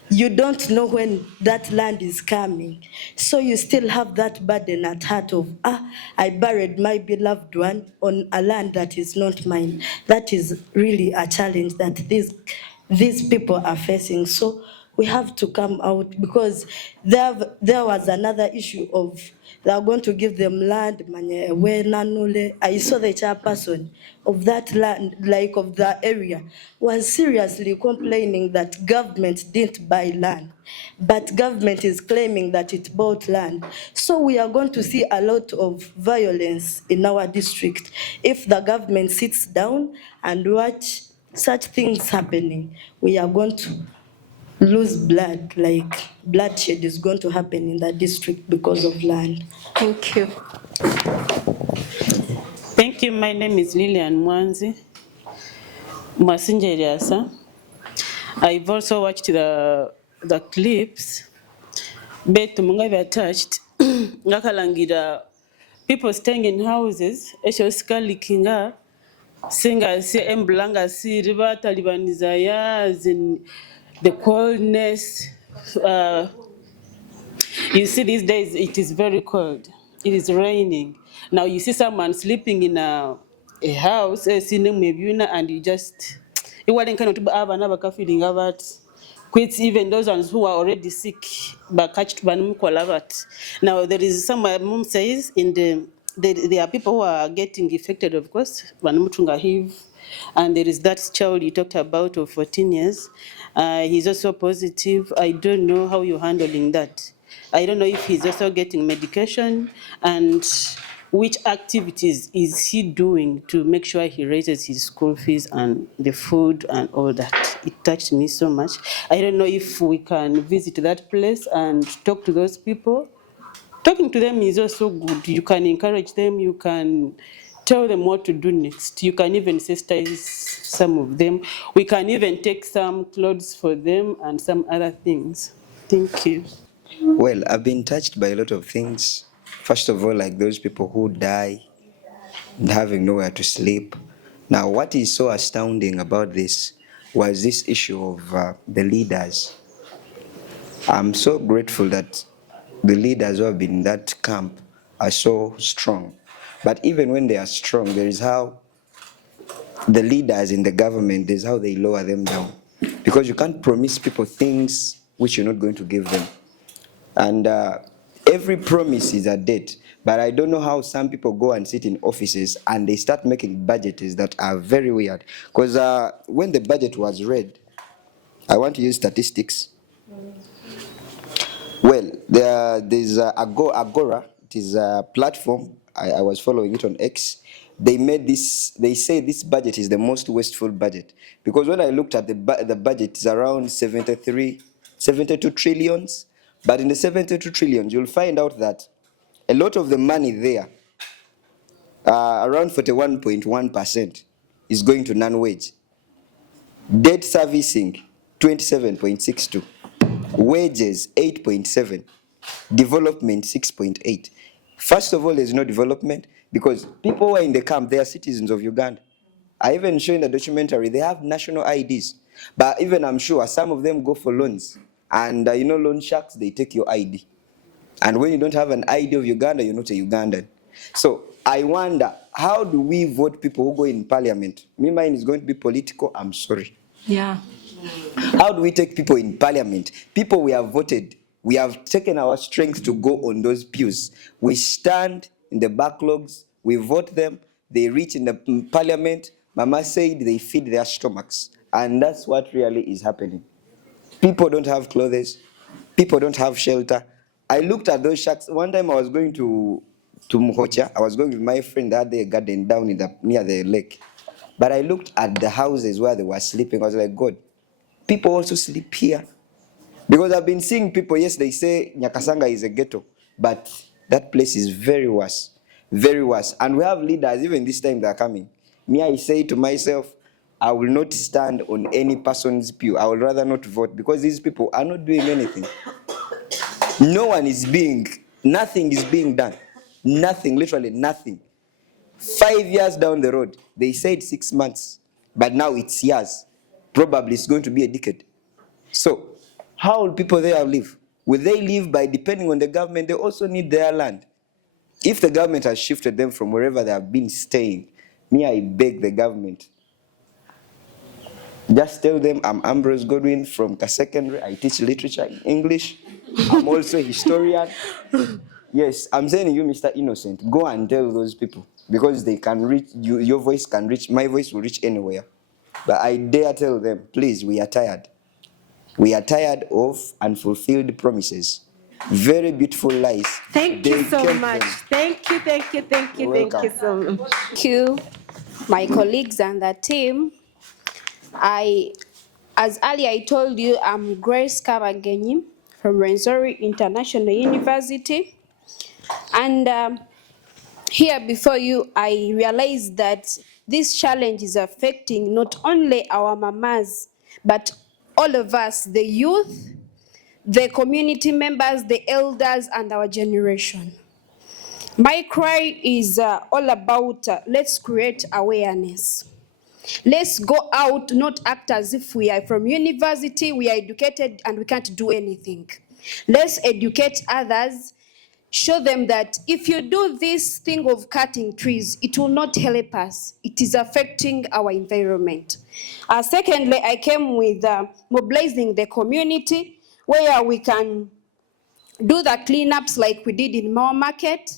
you don't know when that land is coming. So you still have that burden at heart of, I buried my beloved one on a land that is not mine. That is really a challenge that these people are facing. So we have to come out, because there was another issue of they are going to give them land. I saw the chairperson of that land, like of the area, was seriously complaining that government didn't buy land, but government is claiming that it bought land. So we are going to see a lot of violence in our district if the government sits down and watch such things happening. We are going to lose blood, like bloodshed is going to happen in that district because of land. Thank you. Thank you. My name is Lillian Mwanzi, Masinjeriasa. I've also watched the clips. Bet mungabe attached. Ngakalangira people staying in houses. Esho skalikinga. Singa si embulanga si riba talibaniza in the coldness. You see, these days it is very cold. It is raining. Now you see someone sleeping in a house, and you just, you weren't kind of have another feeling about quits, even those ones who are already sick, but catched banum. Now there is somewhere mom says in there are people who are getting affected, of course, banumutunga HIV, and there is that child you talked about of 14 years. He's also positive. I don't know how you're handling that. I don't know if he's also getting medication, and which activities is he doing to make sure he raises his school fees and the food and all that. It touched me so much. I don't know if we can visit that place and talk to those people. Talking to them is also good. You can encourage them, you can tell them what to do next. You can even sensitize some of them. We can even take some clothes for them and some other things. Thank you. Well, I've been touched by a lot of things. First of all, like those people who die and having nowhere to sleep. Now, what is so astounding about this was this issue of the leaders. I'm so grateful that the leaders who have been in that camp are so strong. But even when they are strong, there is how the leaders in the government, there's how they lower them down. Because you can't promise people things which you're not going to give them. And every promise is a debt. But I don't know how some people go and sit in offices and they start making budgets that are very weird. Because when the budget was read, I want to use statistics. Well, there's Agora. It is a platform. I was following it on X. They made this. They say this budget is the most wasteful budget, because when I looked at the budget, it's around 72 trillions. But in the 72 trillions, you'll find out that a lot of the money there, around 41.1%, is going to non-wage. Debt servicing, 27.62. Wages, 8.7. Development, 6.8. First of all, there's no development because people who are in the camp, they are citizens of Uganda. I even show in the documentary, they have national IDs. But even I'm sure some of them go for loans. And loan sharks, they take your ID. And when you don't have an ID of Uganda, you're not a Ugandan. So I wonder, how do we vote people who go in parliament? Mine is going to be political, I'm sorry. Yeah. How do we take people in parliament? People we have voted, we have taken our strength to go on those pews. We stand in the backlogs, we vote them, they reach in the parliament. Mama said they feed their stomachs. And that's what really is happening. People don't have clothes, people don't have shelter. I looked at those shacks. One time I was going to Muhocha. I was going with my friend that day, garden down near the lake. But I looked at the houses where they were sleeping. I was like, God, people also sleep here. Because I've been seeing people, yes, they say Nyakasanga is a ghetto, but that place is very worse, very worse. And we have leaders, even this time they are coming. Me, I say to myself, I will not stand on any person's pew. I would rather not vote because these people are not doing anything. Nothing is being done. Nothing, literally nothing. 5 years down the road, they said 6 months, but now it's years. Probably it's going to be a decade. So How will people there live? Will they live by depending on the government? They also need their land. If the government has shifted them from wherever they have been staying, I beg the government, just tell them I'm Ambrose Godwin from Secondary. I teach literature in English. I'm also a historian. Yes, I'm saying you, Mr. Innocent, go and tell those people, because they can reach you, your voice can reach, my voice will reach anywhere. But I dare tell them, please, we are tired. We are tired of unfulfilled promises. Very beautiful lies. Thank you so much. Them. Thank you so much. Thank you, my colleagues and the team. As earlier I told you, I'm Grace Kabagenyi from Rwenzori International University. And here before you, I realized that this challenge is affecting not only our mamas, but all of us, the youth, the community members, the elders, and our generation. My cry is all about let's create awareness. Let's go out, not act as if we are from university, we are educated and we can't do anything. Let's educate others, show them that if you do this thing of cutting trees, it will not help us. It is affecting our environment. Secondly, I came with mobilizing the community where we can do the cleanups like we did in Moore Market.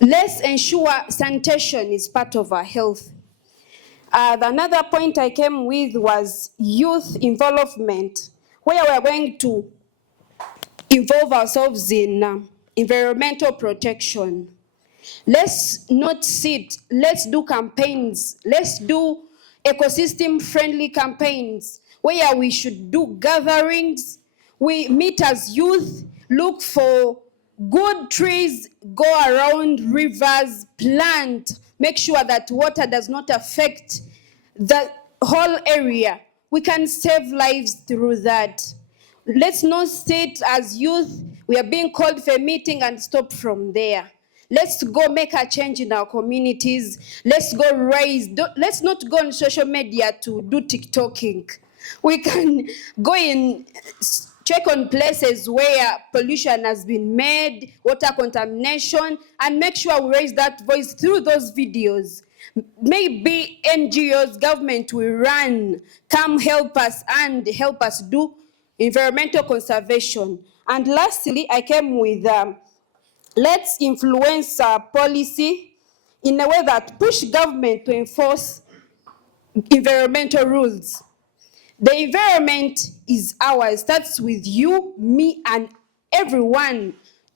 Let's ensure sanitation is part of our health. Another point I came with was youth involvement, where we are going to involve ourselves in environmental protection. Let's not sit, let's do campaigns, let's do ecosystem-friendly campaigns, where we should do gatherings, we meet as youth, look for good trees, go around rivers, plant, make sure that water does not affect the whole area. We can save lives through that. Let's not sit as youth, we are being called for a meeting and stop from there. Let's go make a change in our communities. Let's go raise, let's not go on social media to do TikToking. We can go in, check on places where pollution has been made, water contamination, and make sure we raise that voice through those videos. Maybe NGOs, government will run, come help us and help us do environmental conservation. And lastly, I came with let's influence policy in a way that push government to enforce environmental rules. The environment is ours. Starts with you, me, and everyone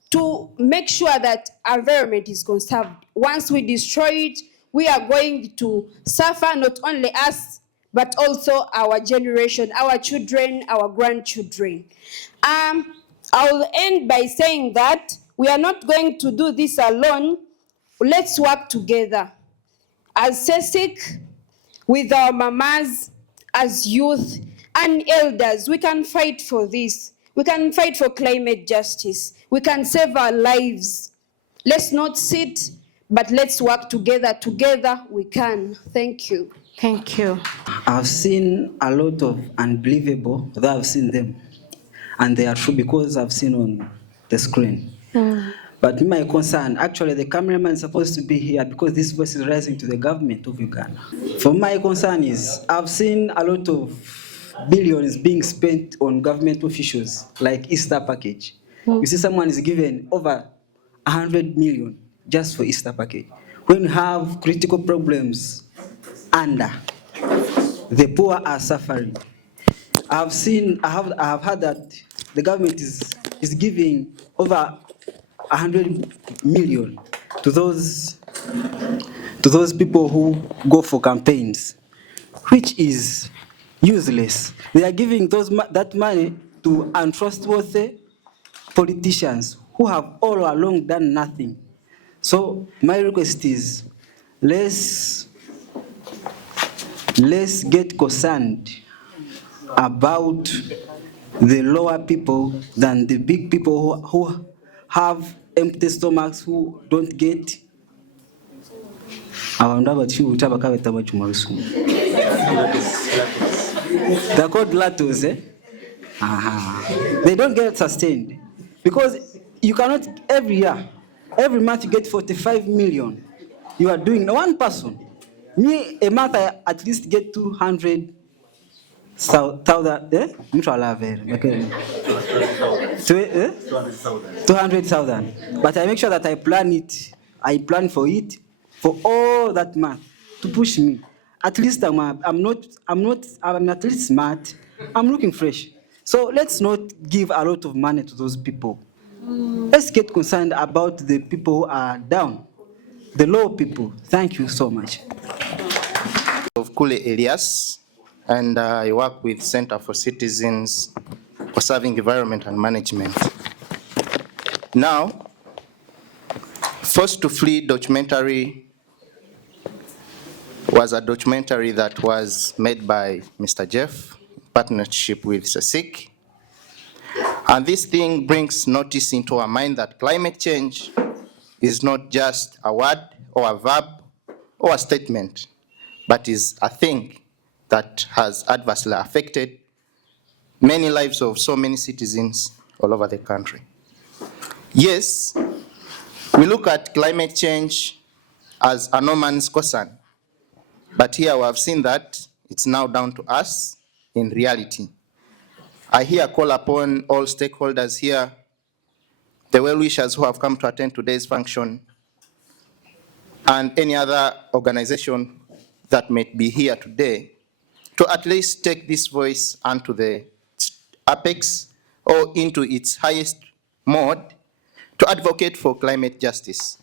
to make sure that our environment is conserved. Once we destroy it, we are going to suffer, not only us, but also our generation, our children, our grandchildren. I'll end by saying that we are not going to do this alone. Let's work together. As CECIC, with our mamas, as youth and elders, we can fight for this. We can fight for climate justice. We can save our lives. Let's not sit, but let's work together. Together we can. Thank you. Thank you. I've seen a lot of unbelievable, though I've seen them. And they are true because I've seen on the screen. But my concern, actually the cameraman is supposed to be here because this voice is rising to the government of Uganda. For my concern is, I've seen a lot of billions being spent on government officials, like Easter package. You see someone is given over 100 million just for Easter package. When you have critical problems under, the poor are suffering. I have heard that the government is giving over 100 million to those people who go for campaigns, which is useless. They are giving that money to untrustworthy politicians who have all along done nothing. So my request is, let's get concerned about the lower people than the big people who have empty stomachs, who don't get. They're called latos, eh? They don't get sustained because you cannot every year, every month you get 45 million. You are doing one person. Me a month I at least get 200,000. Okay. 200,000. But I make sure that I plan it. I plan for it for all that month to push me. At least I'm at least smart. I'm looking fresh. So let's not give a lot of money to those people. Let's get concerned about the people who are down, the low people. Thank you so much. Of Kule Elias, and I work with Center for Citizens Conserving Environment and Management. Now, Forced to Flee documentary was a documentary that was made by Mr. Jeff in partnership with CECIC. And this thing brings notice into our mind that climate change is not just a word or a verb or a statement, but is a thing that has adversely affected many lives of so many citizens all over the country. Yes, we look at climate change as a no man's concern, but here we have seen that it's now down to us in reality. I here call upon all stakeholders here, the well-wishers who have come to attend today's function, and any other organization that may be here today, to at least take this voice onto the apex or into its highest mode to advocate for climate justice.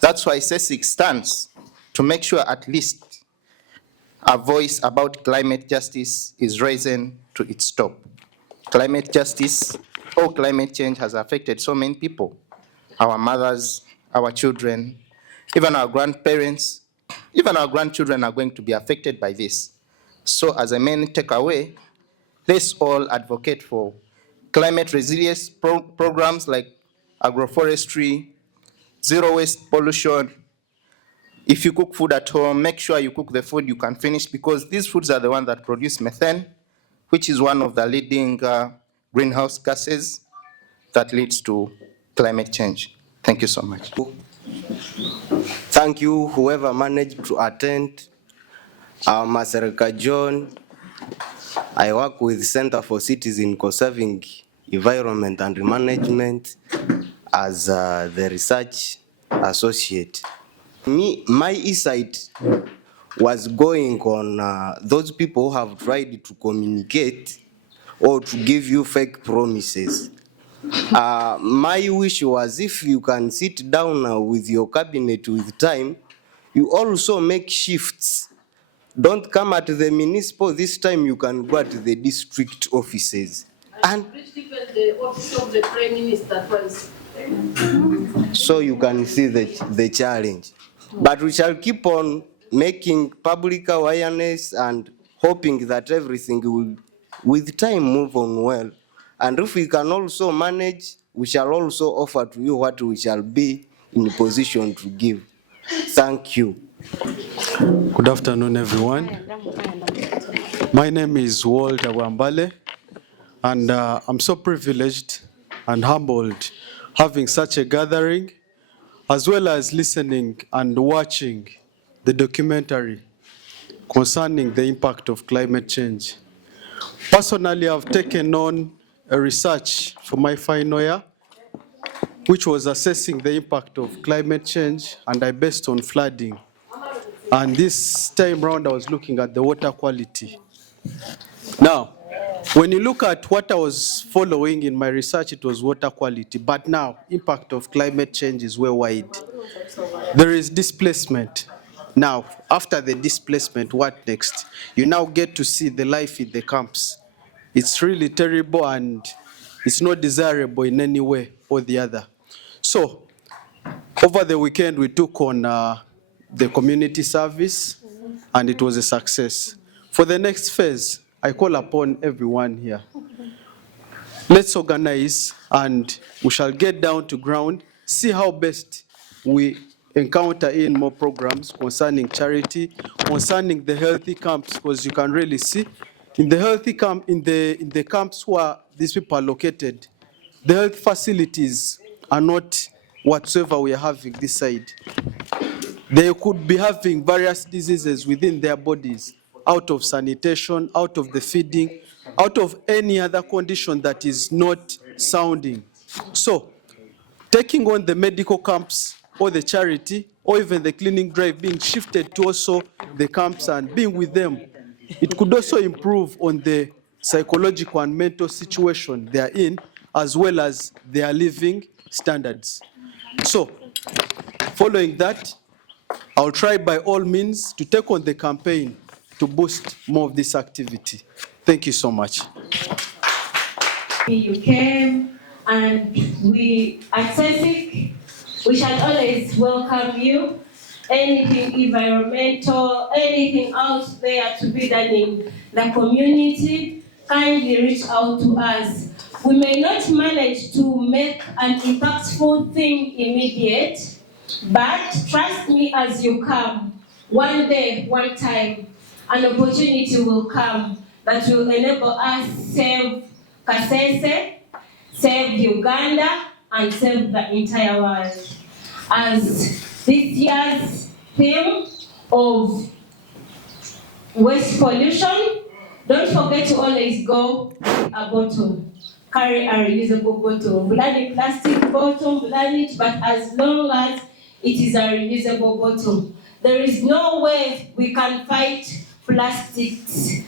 That's why CECIC stands to make sure at least a voice about climate justice is risen to its top. Climate justice or climate change has affected so many people, our mothers, our children, even our grandparents, even our grandchildren are going to be affected by this. So as a main takeaway, let's all advocate for climate resilience programs like agroforestry, zero waste pollution. If you cook food at home, make sure you cook the food you can finish, because these foods are the ones that produce methane, which is one of the leading greenhouse gases that leads to climate change. Thank you so much. Thank you, whoever managed to attend. Masereka John. I work with Center for Citizen Conserving Environment and Management as the research associate. My insight was going on those people who have tried to communicate or to give you fake promises. My wish was if you can sit down with your cabinet with time, you also make shifts. Don't come at the municipal, this time you can go at the district offices. And the office of the Prime Minister twice. So you can see the challenge. But we shall keep on making public awareness and hoping that everything will, with time, move on well. And if we can also manage, we shall also offer to you what we shall be in a position to give. Thank you. Good afternoon, everyone. My name is Walter Wambale, and I'm so privileged and humbled having such a gathering, as well as listening and watching the documentary concerning the impact of climate change. Personally, I've taken on a research for my final year, which was assessing the impact of climate change, and I based on flooding. And this time round, I was looking at the water quality. Now, when you look at what I was following in my research, it was water quality. But now, impact of climate change is worldwide. There is displacement. Now, after the displacement, what next? You now get to see the life in the camps. It's really terrible, and it's not desirable in any way or the other. So, over the weekend, we took on the community service, and it was a success. For the next phase, I call upon everyone here. Let's organize, and we shall get down to ground, see how best we encounter in more programs concerning charity, concerning the healthy camps, because you can really see In the camps where these people are located, the health facilities are not whatsoever we are having this side. They could be having various diseases within their bodies, out of sanitation, out of the feeding, out of any other condition that is not sounding. So, taking on the medical camps or the charity or even the cleaning drive being shifted to also the camps and being with them, it could also improve on the psychological and mental situation they are in, as well as their living standards. So, following that, I'll try by all means to take on the campaign to boost more of this activity. Thank you so much. You came, and we at CECIC, we shall always welcome you. Anything environmental, anything out there to be done in the community, kindly reach out to us. We may not manage to make an impactful thing immediate, but trust me as you come, one day, one time, an opportunity will come that will enable us save Kasese, save Uganda, and save the entire world. As this year's theme of waste pollution, don't forget to always go with a bottle. Carry a reusable bottle. Bloody plastic bottle, bloody it, but as long as it is a reusable bottle. There is no way we can fight plastics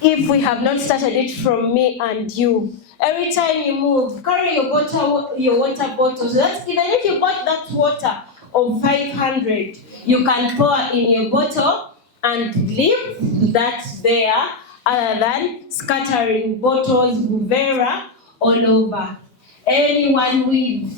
if we have not started it from me and you. Every time you move, carry your water bottle. So that even if you bought that water of 500, you can pour in your bottle and leave that there, other than scattering bottles, Buvera, all over. Anyone with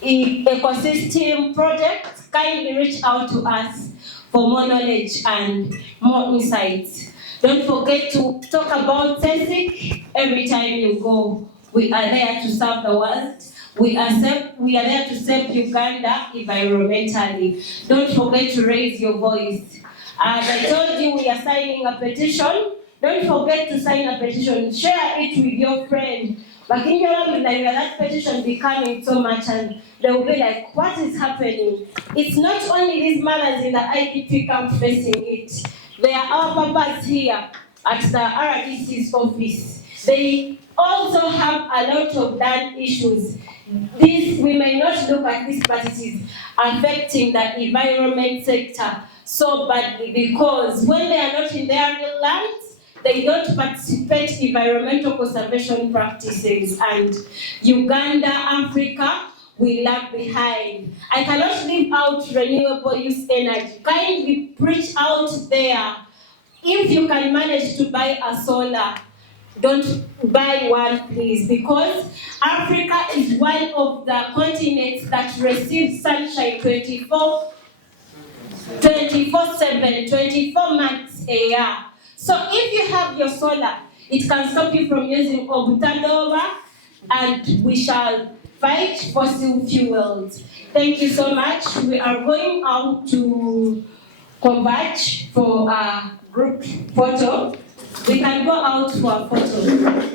ecosystem projects, kindly reach out to us for more knowledge and more insights. Don't forget to talk about CECIC every time you go. We are there to serve the world. We are there to save Uganda environmentally. Don't forget to raise your voice. As I told you, we are signing a petition. Don't forget to sign a petition. Share it with your friend. But in your life, that petition becoming so much, and they will be like, what is happening? It's not only these mothers in the IDP camp facing it. There are our papas here at the RDC's office. They also have a lot of land issues. We may not look at this, but it is affecting the environment sector so badly, because when they are not in their real lands, they don't participate in environmental conservation practices, and Uganda, Africa, we lag behind. I cannot leave out renewable use energy. Kindly preach out there. If you can manage to buy a solar, don't buy one, please, because Africa is one of the continents that receives sunshine 24/7, 24 months a year. So if you have your solar, it can stop you from using Obutadova, and we shall fight fossil fuels. Thank you so much. We are going out to converge for a group photo. We can go out for a photo.